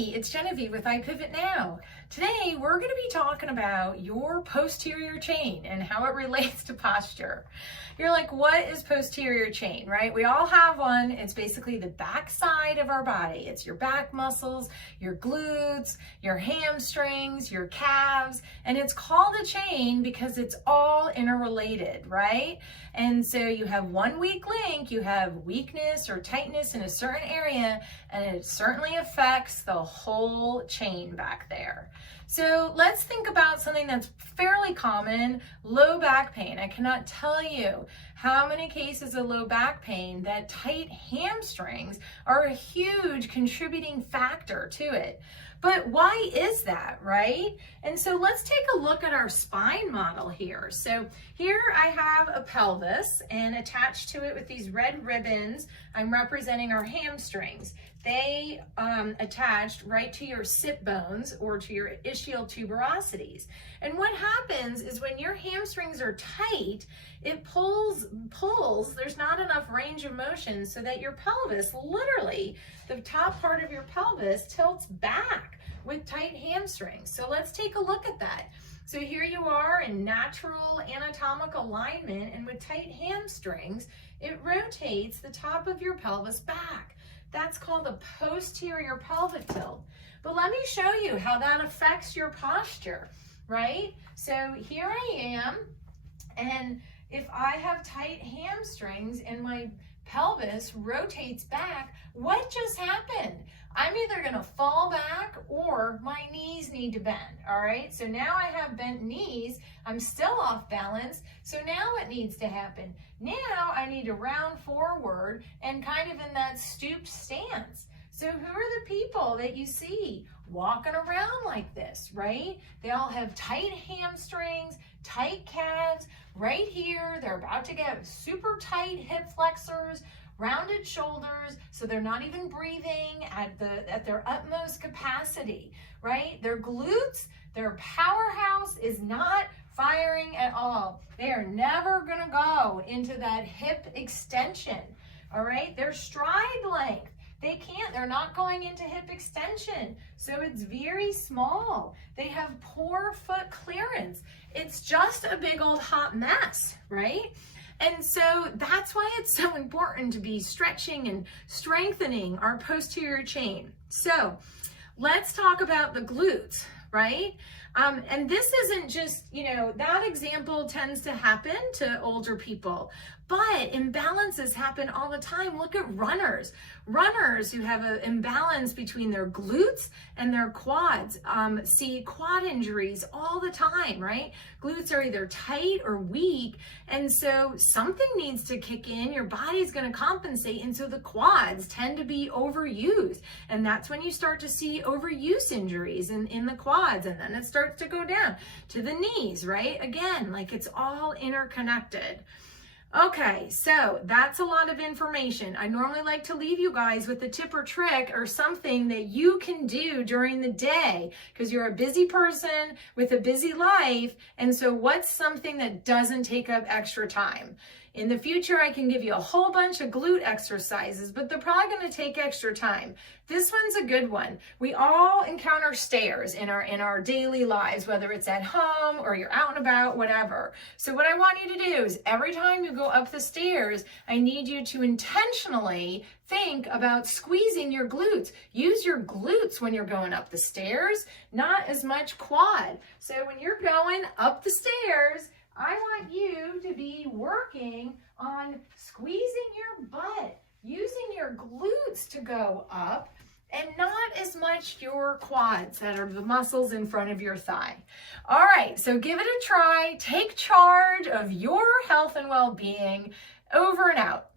Hey, it's Genevieve with iPIVOT-now. Today, we're going to be talking about your posterior chain and how it relates to posture. You're like, what is posterior chain, right? We all have one. It's basically the back side of our body. It's your back muscles, your glutes, your hamstrings, your calves, and it's called a chain because it's all interrelated, right? And so you have one weak link, you have weakness or tightness in a certain area, and it certainly affects the whole chain back there. So let's think about something that's fairly common, low back pain. I cannot tell you how many cases of low back pain that tight hamstrings are a huge contributing factor to it. But why is that, right? And so let's take a look at our spine model here. So here I have a pelvis, and attached to it with these red ribbons, I'm representing our hamstrings. They attached right to your sit bones or to your ischial tuberosities. And what happens is when your hamstrings are tight, it pulls, there's not enough range of motion so that your pelvis, literally the top part of your pelvis, tilts back with tight hamstrings. So let's take a look at that. So here you are in natural anatomic alignment, and with tight hamstrings, it rotates the top of your pelvis back. That's called a posterior pelvic tilt. But let me show you how that affects your posture, right? So here I am, and if I have tight hamstrings and my pelvis rotates back, what just happened? I'm either gonna fall back or my knees need to bend, all right? So now I have bent knees, I'm still off balance, so now what needs to happen? Now I need to round forward and kind of in that stooped stance. So who are the people that you see walking around like this, right? They all have tight hamstrings, tight calves. Right here, they're about to get super tight hip flexors, rounded shoulders, so they're not even breathing at their utmost capacity, right? Their glutes, their powerhouse is not firing at all. They are never gonna go into that hip extension, all right? Their stride length, they're not going into hip extension, so it's very small. They have poor foot clearance. It's just a big old hot mess, right? And so that's why it's so important to be stretching and strengthening our posterior chain. So let's talk about the glutes, right? And this isn't just, that example tends to happen to older people, but imbalances happen all the time. Look at runners. Runners who have an imbalance between their glutes and their quads see quad injuries all the time, right? Glutes are either tight or weak, and so something needs to kick in. Your body's going to compensate, and so the quads tend to be overused, and that's when you start to see overuse injuries in the quads, and then it starts to go down to the knees, right? Again, like it's all interconnected. Okay, so that's a lot of information. I normally like to leave you guys with a tip or trick or something that you can do during the day because you're a busy person with a busy life. And so what's something that doesn't take up extra time? In the future, I can give you a whole bunch of glute exercises, but they're probably going to take extra time. This one's a good one. We all encounter stairs in our daily lives, whether it's at home or you're out and about, whatever. So what I want you to do is every time you go up the stairs, I need you to intentionally think about squeezing your glutes. Use your glutes when you're going up the stairs, not as much quad. So when you're going up the stairs, I want you to be working on squeezing your butt, using your glutes to go up, and not as much your quads that are the muscles in front of your thigh. All right, so give it a try. Take charge of your health and well-being. Over and out.